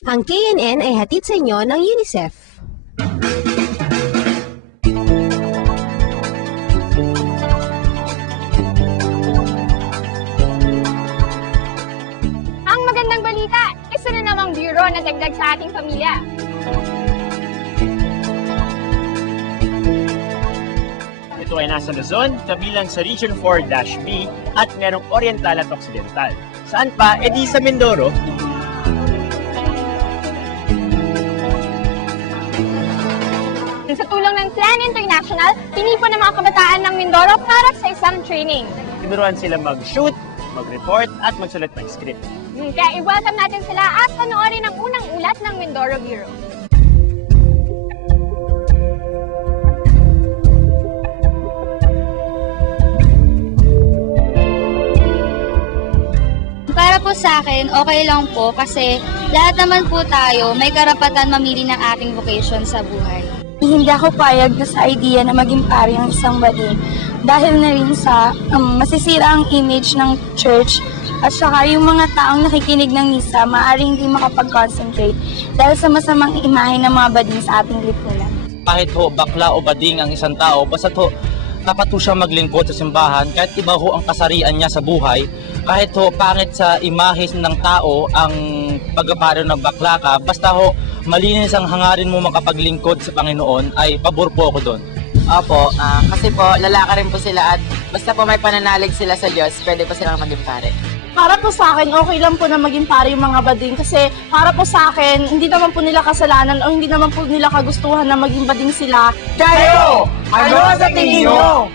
Ang KNN ay hatid sa inyo ng UNICEF. Ang magandang balita, isa na namang bureau na dagdag sa ating pamilya. Ito ay nasa Luzon, kabilang sa Region 4-B at merong Oriental at Occidental. Saan pa? E di sa Mindoro. Sa tulong ng Plan International, tinipon ng mga kabataan ng Mindoro para sa isang training. Tinuruan sila mag-shoot, mag-report at magsulat ng script. Kaya i-welcome natin sila at panoorin ang unang ulat ng Mindoro Bureau. Para po sa akin, okay lang po kasi lahat naman po tayo may karapatan mamili ng ating vocation sa buhay. Hindi ako payag sa idea na maging pari ang isang bading dahil na rin sa masisira ang image ng church at saka yung mga taong nakikinig ng misa maaaring hindi makapag-concentrate dahil sa masamang imahe ng mga bading sa ating lipunan. Kahit ho bakla o bading ang isang tao, basta ho dapat ho siya maglingkod sa simbahan kahit iba ho ang kasarian niya sa buhay, kahit ho pangit sa imahe ng tao ang pagpaparo ng bakla ka, basta ho malinis ang hangarin mo makapaglingkod sa Panginoon, ay pabor po ako doon. Opo, kasi po lalaka rin po sila at basta po may pananalig sila sa Diyos, pwede po silang maging pare. Para po sa akin, okay lang po na maging pare yung mga bading kasi para po sa akin, hindi naman po nila kasalanan o hindi naman po nila kagustuhan na maging bading sila. Kayo! Ano sa tingin nyo?